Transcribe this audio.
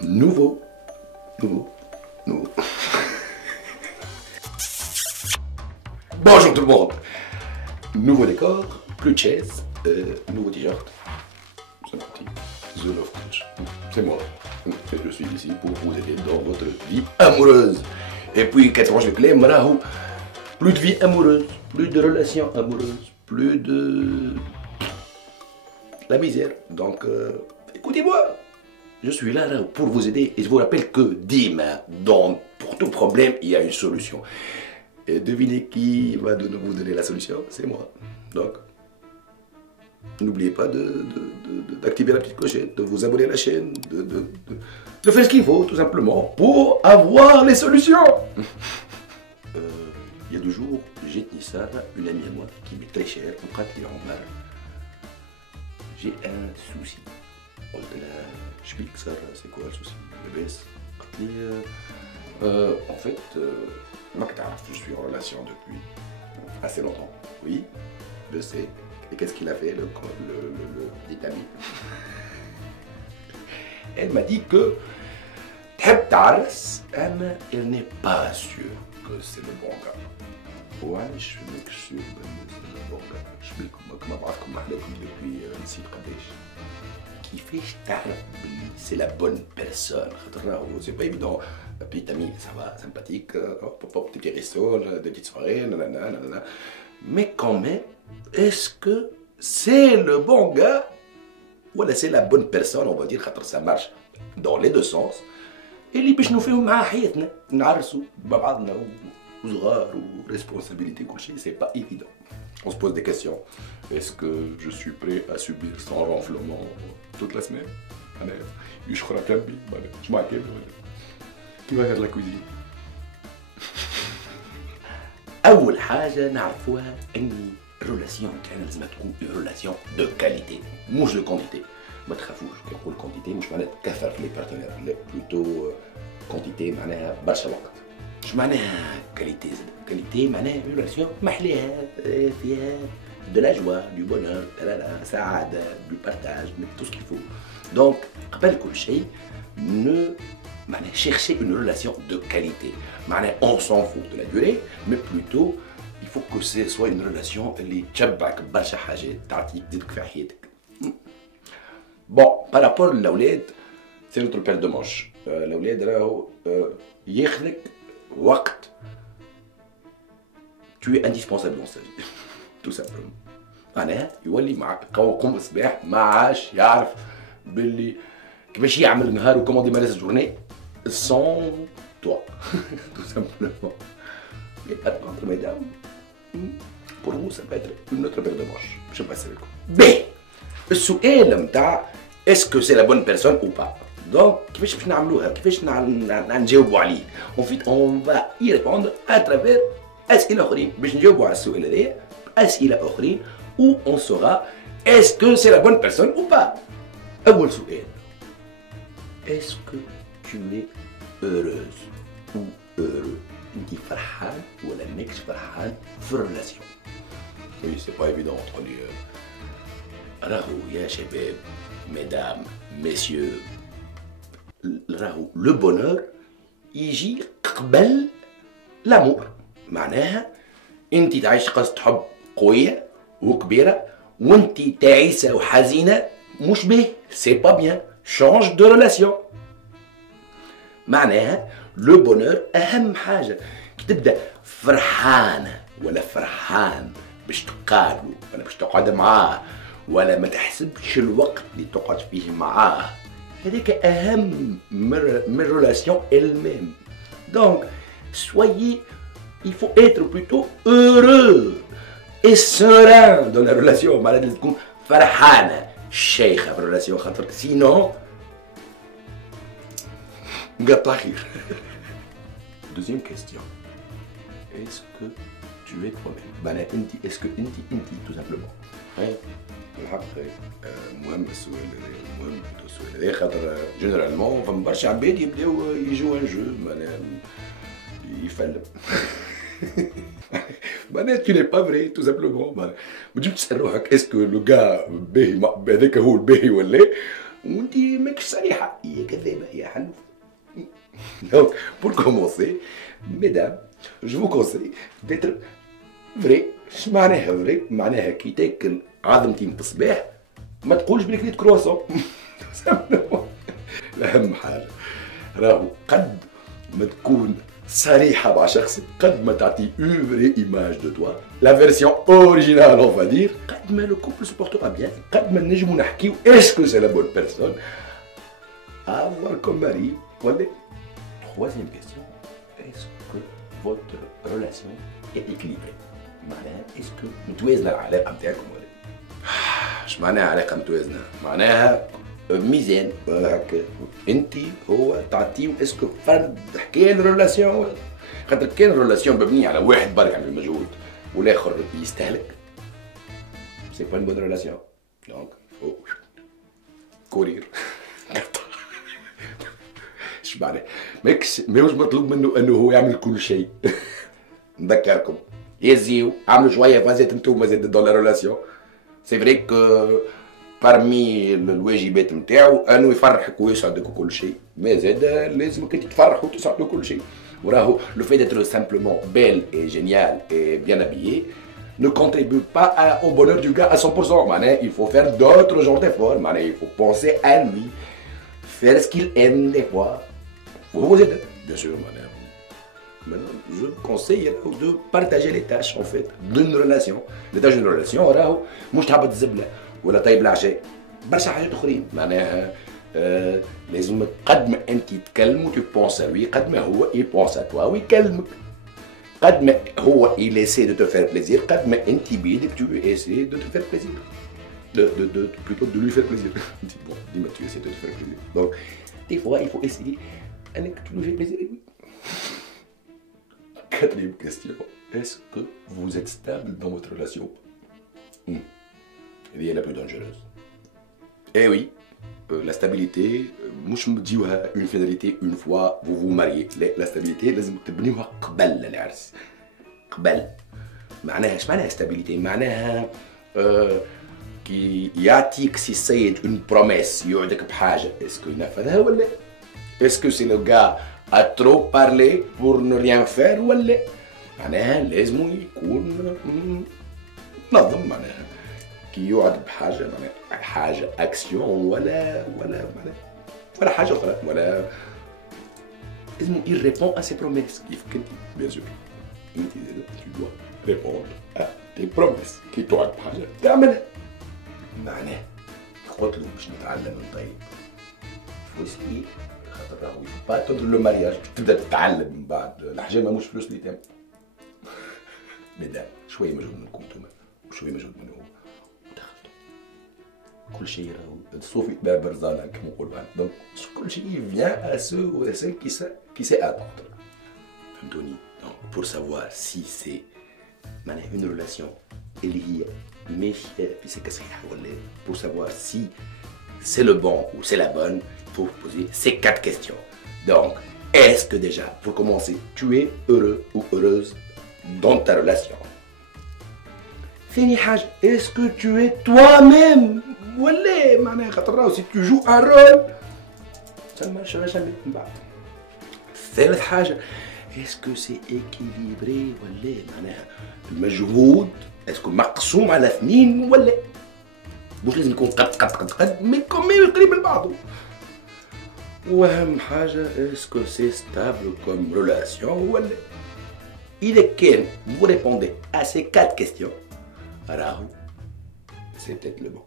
Nouveau. Nouveau. Nouveau. Bonjour tout le monde. Nouveau décor, plus de chaises, nouveau t-shirt. C'est parti. The Love Coach. C'est moi. Et je suis ici pour vous aider dans votre vie amoureuse. Et puis, qu'est-ce que je clé, Marahou. Plus de vie amoureuse, plus de relations amoureuses, plus de la misère. Donc, écoutez-moi. Je suis là pour vous aider et je vous rappelle que demain, pour tout problème, il y a une solution. Et devinez qui va vous donner la solution? C'est moi. Donc, n'oubliez pas d'activer la petite clochette, de vous abonner à la chaîne, de faire ce qu'il faut tout simplement pour avoir les solutions. Il y a 2 jours, j'ai dit ça à une amie à moi qui m'est très chère, on prête les mal. J'ai un souci. قلت لها شبيك صار c'est quoi le souci لاباس قالت لي en fait ماك تعرف je suis en relation depuis assez longtemps oui je sais et qu'est-ce qu'il a fait le dit ami elle m'a dit que تحب تعرس اما elle n'est pas sûre que c'est le bon gars وعلاش ماكش sûr que c'est le bon gars شبيكم ما بعرفكم محلاكم depuis نسيت قداش كيفاش تعرف بلي سي لا بون بيرسون خاطر راهو سي با ايفيدون بيت امي سافا سامباتيك بوب تي ريستو دي بتيت سواري nanana mais quand même est-ce que c'est le bon gars ولا c'est la bonne personne on va dire خاطر ça marche dans les deux sens اللي باش نوفيو معاه حياتنا نعرسوا ببعضنا وصغار وريسبونسابيلتي كل شيء c'est pas évident. On se pose des questions. Est-ce que je suis prêt à subir sans renflement toute la semaine? Je crois que je m'inquiète. Qui va faire de la cuisine? أول حاجة نعرفوها إن الريلاسيون تاعنا لازم تكون ريلاسيون دو كاليتي مش دو كونتيتي. ما تخافوش كي نقول كونتيتي مش معناها تكثر في لي بارتنير لا بلوتو كونتيتي معناها برشا وقت. مش معناها كاليتي كاليتي معناها ريلاسيون محليها فيها de la joie, du bonheur, سعادة, du partage, tout ce qu'il faut. Donc, قبل كل شيء, chercher une relation de qualité. On s'en fout de la durée, mais plutôt, il faut que ce soit une relation اللي تشبعك برشا حاجات تعطيك تزيدك في حياتك. Bon, par rapport للأولاد, c'est notre paire de manches. الأولاد راهو ياخذك وقت. Tu es indispensable dans sa vie. tout simplement. معناها يولي معك قوم الصباح ما عادش يعرف باللي كيفاش يعمل نهار وكوموندي مالس جورني sans toi tout simplement. Et par contre mesdames pour vous ça peut être une autre paire de manches. Je passe avec vous. Mais السؤال نتاع est-ce que c'est la bonne personne ou pas. Donc كيفاش باش نعملوها كيفاش نجاوبوا عليه. En fait on va y répondre à travers أسئلة أخرين باش نجاوبوا على السؤال هذايا أسئلة أخرين où on saura est-ce que c'est la bonne personne ou pas. أول سؤال est-ce que tu es heureuse ou heureux أنت فرحان ولا ماكش فرحان في الريلاسيون. Oui c'est pas évident entre les راهو يا شباب mesdames messieurs راهو le bonheur يجي قبل l'amour. معناها أنت تعيش قصة حب قوية وكبيرة وانت تعيسة وحزينة مش باهي سي با بيان شانج دو ريلاسيون. معناها لو بونور أهم حاجة كي تبدا فرحانة ولا فرحان باش تقابلوا ولا باش تقعد معاه ولا ما تحسبش الوقت اللي تقعد فيه معاه هذاك أهم من ريلاسيون elle-même. Donc soyez il faut être plutôt heureux et serein dans la relation. معناتها لازم تكون فرحانة شيخة في الريلاسيون خاطر sinon نقطع خير. Deuxième question. Est-ce que tu es toi-même. معناها انت est-ce que انت tout simplement. الحق مهم السؤال هذا مهم السؤال هذا خاطر جينيرالمون فما برشا عباد يبداو يجوا ان جو معناها يفلم. معناها tu n'es pas vrai tout simplement. ما تجيش تسأل روحك اسكو لو كا باهي هذاك هو الباهي ولا وانت ماكش صريحه، هي كذابه، هي حلوف. Donc, pour commencer, mesdames, je vous conseille d'être vrai. اش معناها فري؟ معناها كي تاكل عظمتين في الصباح ما تقولش بلي كليت كرواسون. اهم حاجه راهو قد ما تكون صريحه مع شخصك، قد ما تعطي اون فري ايماج دو توا، لا فيرسيون اوريجينال اون فادير، قد ما لو كوبل سبورتورا بيان، قد ما نجمو نحكيو اسكو سي لا بون بيرسون افوار كوم ماري ولا. Troisième question, est-ce que votre relation est équilibrée? معناها اسكو متوازنه العلاقه نتاعكم ولا؟ اش معناها علاقه متوازنه؟ معناها ميزان هكا، انت هو تعطيو اسكو فرد حكايه الريلاسيون، خاطر كان الريلاسيون مبنيه على واحد برك يعمل مجهود والاخر يستهلك، سي با بون ريلاسيون. دونك فو كورير. اش معناها؟ ماهوش مطلوب منه انه هو يعمل كل شيء. نذكركم يزيو عملوا شويه فازات انتوما زاد دون لا ريلاسيون. سي فري كو بارمي الواجبات نتاعو انه يفرحك ويسعدك وكل شيء، ما زاد لازمك انت تفرح وتسعد وكل شيء. وراهو لو في d'être simplement belle et génial et bien habillé ne contribue pas au bonheur du gars à 100%. معناها il faut faire d'autres genres d'efforts. معناها il faut penser à lui, faire ce qu'il aime des fois. وهو زاد bien sûr معناها. Maintenant, je conseille de partager les tâches en fait d'une relation. Les tâches d'une relation راهو مش تهبط الزبله ولا طيب العشاء، برشا حاجات اخرين. معناها لازم قد ما انت تكلمه tu penses à lui، قد ما هو il pense à toi ويكلمك، قد ما هو il essaie de te faire plaisir، قد ما انت بيدك tu essaies de te faire plaisir، plutôt de lui faire plaisir. Bon, dis-moi tu essaies de te faire plaisir. Donc des fois il faut essayer انك tu lui fais plaisir. Quatrième question, est-ce que vous êtes stable dans votre relation? Elle est la plus dangereuse. Eh oui, la stabilité, مش متجيوها une fidélité une fois vous vous mariez. La stabilité لازم تبنيوها قبل العرس. قبل. معناها اش معناها stabilité؟ معناها كي يعطيك سي السيد une promesse يوعدك بحاجة، اسكو ينفذها ولا؟ اسكو سي لو gars à trop parler pour ne rien faire ولا؟ معناها لازم يكون منظم. معناها كي يوعد بحاجه معناها حاجه اكسيون ولا حاجه اخرى، ولا لازم il répond à ses promesses. كيف كنت bien sûr انت tu dois répondre à tes promesses. كي توعد بحاجه تعملها. معناها قلت له باش نتعلم نطيب فلوسي، خاطر راهو با تدخل لو مارياج تبدا تتعلم من بعد الحجامه مش فلوس اللي تعمل. بدا شويه مجهود منكم انتوما وشويه مجهود منه هو ودخلتوا كل شيء راهو صوفي باب رزانه كما نقولوا. دونك كل شيء فيان ا سو و سيل كي سي اتوندر. فهمتوني؟ دونك بور سافوار سي سي معناها اون ريلاسيون اللي هي ماشيه في سكه صحيحه ولا، بور سافوار سي c'est le bon ou c'est la bonne, il faut poser ces 4 questions. Donc, est-ce que déjà, pour commencer, tu es heureux ou heureuse dans ta relation? ثاني حاجة، est-ce que tu es toi-même ولا معناها خاطر راهو si tu joues un rôle ça ne marchera jamais من بعد. ثالث حاجة، est-ce que c'est équilibré ولا معناها المجهود est-ce مقسوم على 2 ولا؟ مش لازم يكون قد مي كومي قريب من بعضه. واهم حاجه اسكو سي ستابل كوم ريلاسيون ولا. اذا كان vous répondez à ces 4 questions راهو سي peut-être le bon.